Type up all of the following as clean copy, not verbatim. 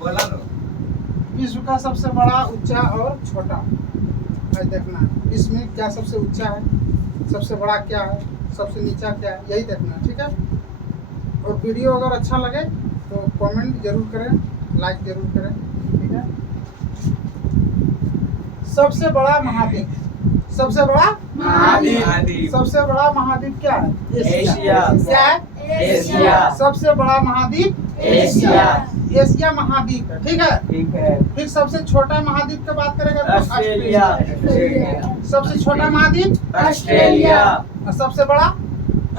बोला ना। विश्व का सबसे बड़ा, ऊंचा और छोटा है देखना है। इसमें क्या सबसे ऊंचा है, सबसे बड़ा क्या है, सबसे नीचा क्या है, यही देखना है। ठीक है। और वीडियो अगर अच्छा लगे तो कमेंट जरूर करें, लाइक जरूर करें। ठीक है। सबसे बड़ा महाद्वीप, सबसे बड़ा महाद्वीप। सबसे बड़ा महाद्वीप क्या है? एशिया। क्या है? एशिया। सबसे बड़ा महाद्वीप एशिया। एशिया महाद्वीप है। ठीक है। ठीक है। फिर सबसे छोटा महाद्वीप की बात करेंगे तो ऑस्ट्रेलिया। सबसे छोटा महाद्वीप ऑस्ट्रेलिया। और सबसे बड़ा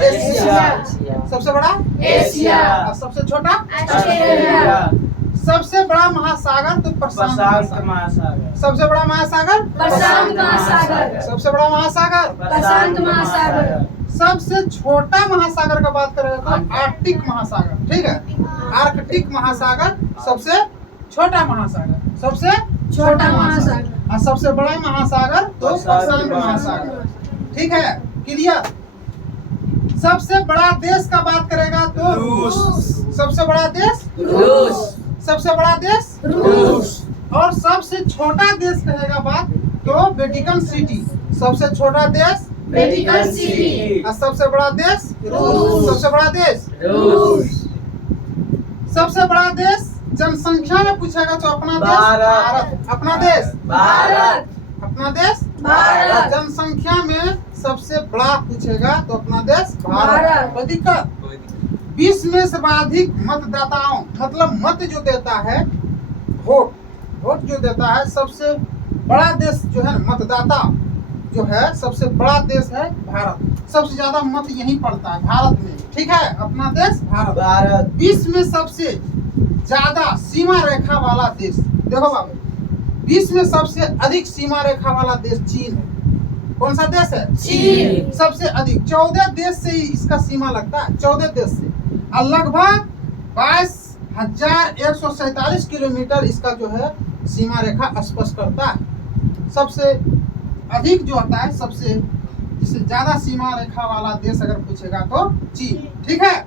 एशिया। सबसे बड़ा एशिया। और सबसे छोटा ऑस्ट्रेलिया। सबसे बड़ा महासागर तो प्रशांत प्रशांत महासागर। महासागर। सबसे बड़ा महासागर प्रशांत महासागर। सबसे बड़ा महासागर प्रशांत महासागर। सबसे छोटा महासागर का बात करें तो आर्कटिक महासागर। ठीक है। आर्कटिक महासागर सबसे छोटा महासागर, सबसे छोटा महासागर। और सबसे बड़ा महासागर तो प्रशांत महासागर। ठीक है। क्लियर। सबसे बड़ा देश का बात करेगा तो रूस। सबसे बड़ा देश रूस। सबसे बड़ा देश रूस। और सबसे छोटा देश कहेगा बात तो वेटिकन सिटी। सबसे छोटा देश वेटिकन सिटी। और सबसे बड़ा देश रूस। सबसे बड़ा देश रूस। सबसे बड़ा देश जनसंख्या में पूछेगा तो अपना देश भारत। अपना देश भारत। अपना देश भारत। जनसंख्या में सबसे बड़ा पूछेगा तो अपना देश भारत। कोई दिक्कत? विश्व में सर्वाधिक मतदाताओं, मतलब मत जो देता है, वोट जो देता है, सबसे बड़ा देश जो है मतदाता जो है, सबसे बड़ा देश है भारत। सबसे ज्यादा मत यहीं पड़ता है भारत में। ठीक है। अपना देश भारत। विश्व में सबसे ज्यादा सीमा रेखा वाला देश, देखो बाबू, विश्व में सबसे अधिक सीमा रेखा वाला देश चीन है। कौन सा देश है? चीन। सबसे अधिक 14 देश से ही इसका सीमा लगता है, 14 देश से। और लगभग 22,147 किलोमीटर इसका जो है सीमा रेखा स्पर्श करता है। सबसे अधिक जो होता है, सबसे जिससे ज्यादा सीमा रेखा वाला देश अगर पूछेगा तो चीन। ठीक है।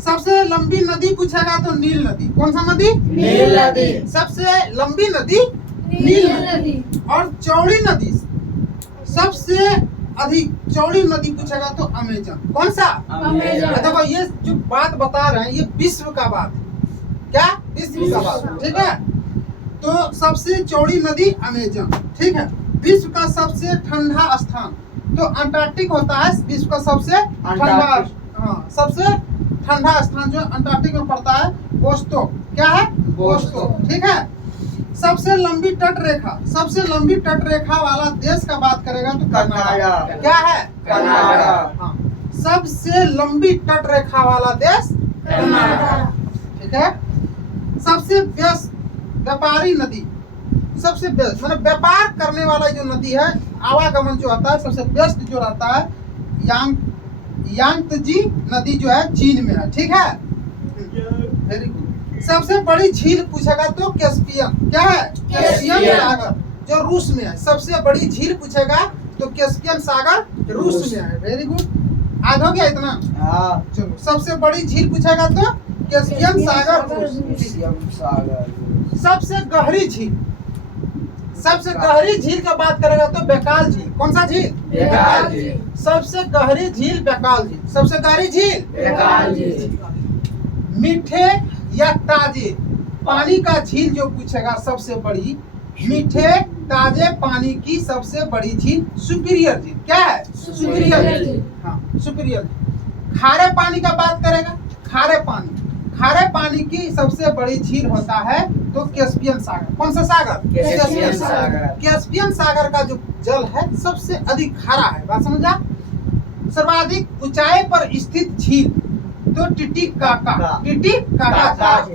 सबसे लंबी नदी पूछेगा तो नील नदी। कौन सा नदी? नील नदी। सबसे लंबी नदी नील नदी। और चौड़ी नदी, सबसे अधिक चौड़ी नदी पूछेगा तो अमेजन। कौन सा? अमेजन। देखो ये जो बात बता रहे हैं ये विश्व का बात है। क्या? विश्व का बात। ठीक है। तो सबसे चौड़ी नदी अमेजन। ठीक है। विश्व का सबसे ठंडा स्थान तो अंटार्कटिक होता है। विश्व का सबसे ठंडा, हाँ, सबसे ठंडा स्थान जो अंटार्कटिक में पड़ता है वोस्टो। क्या है? वोस्टो। ठीक है। सबसे लंबी तट रेखा, सबसे लंबी तट रेखा वाला देश का बात करेगा तो कनाडा। क्या है? कनाडा। हाँ। सबसे लंबी तट रेखा वाला देश कनाडा। ठीक है। सबसे व्यस्त व्यापारी नदी, सबसे व्यस्त मतलब व्यापार करने वाला जो नदी है, आवागमन जो आता है, सबसे व्यस्त जो रहता है यांगत्जी नदी जो है चीन में है। ठीक है। Very good. सबसे बड़ी झील पूछेगा तो कैस्पियन। क्या है? कैस्पियन सागर जो रूस में है। सबसे बड़ी झील पूछेगा तो कैस्पियन सागर रूस में है। Very good. आज हो गया इतना? हाँ। चलो। सबसे बड़ी झील पूछेगा तो कैस्पियन सागर रूस। सबसे गहरी झील, सबसे गहरी झील का बात करेगा तो बैकाल झील। कौन सा झील? बैकाल झील। सबसे गहरी झील बैकाल झील। सबसे गहरी झील बैकाल झील। मीठे या ताजे पानी का झील जो पूछेगा सबसे बड़ी, मीठे ताजे पानी की सबसे बड़ी झील सुपीरियर झील। क्या है? सुपीरियर झील। हाँ, सुपीरियर झील। खारे पानी का बात करेगा, खारे पानी की सबसे बड़ी झील होता है तो कैस्पियन सागर। कौन सा सागर? कैस्पियन सागर। कैस्पियन सागर का जो जल है सबसे अधिक खारा है। बात समझा? सर्वाधिक ऊंचाई पर स्थित झील तो टिटिकाका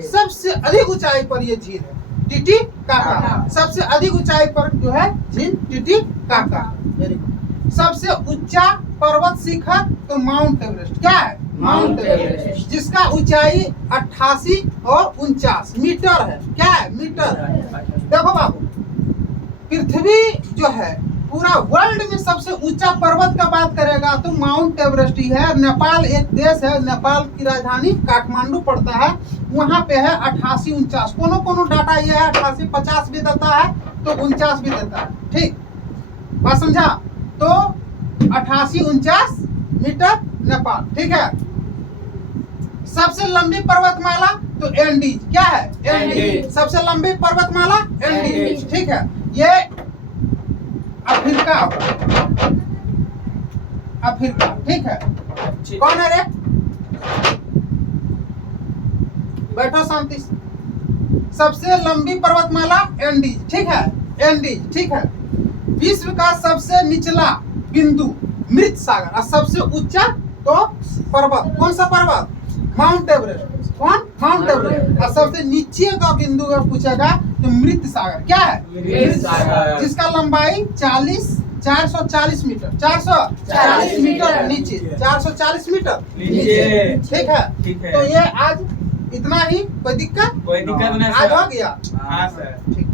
सबसे अधिक ऊंचाई पर ये झील है। टिटिकाका सबसे अधिक ऊंचाई पर जो है झील टिटिकाका। Very good. सबसे ऊंचा पर्वत शिखर तो माउंट एवरेस्ट। क्या है? माउंट एवरेस्ट, जिसका ऊंचाई 88 और 49 मीटर है। क्या है? मीटर है। देखो बाबू, पृथ्वी जो है पूरा वर्ल्ड में सबसे ऊंचा पर्वत का बात करेगा तो माउंट एवरेस्ट ही है। नेपाल एक देश है, नेपाल की राजधानी काठमांडू पड़ता है, वहां पे है 88-49। कोनो डाटा ये है 88-50 भी देता है तो 49 भी देता है। ठीक बात समझा? तो 88-49 मीटर नेपाल। ठीक है। सबसे लंबी पर्वतमाला तो एंडीज। क्या है? एंडीज। सबसे लंबी पर्वतमाला एंडीज। एंडीज। ठीक है। ये अफ्रीका, अफ्रीका। ठीक है। कौन है रे? बैठो शांति से। सबसे लंबी पर्वतमाला एंडीज। ठीक है, एंडीज। ठीक है। विश्व का सबसे निचला बिंदु मृत सागर और सबसे ऊंचा तो पर्वत। कौन सा पर्वत? Mount Everest. कौन? Mount Everest. और सबसे नीचे का बिंदु अगर पूछेगा तो मृत सागर। क्या है? मृत सागर। जिसका लंबाई 440 मीटर। 440 मीटर नीचे। 440 मीटर नीचे। ठीक है। ठीक है। तो ये आज इतना ही। कोई दिक्कत? कोई दिक्कत नहीं आज सर। हो गया। हाँ सर। ठीक।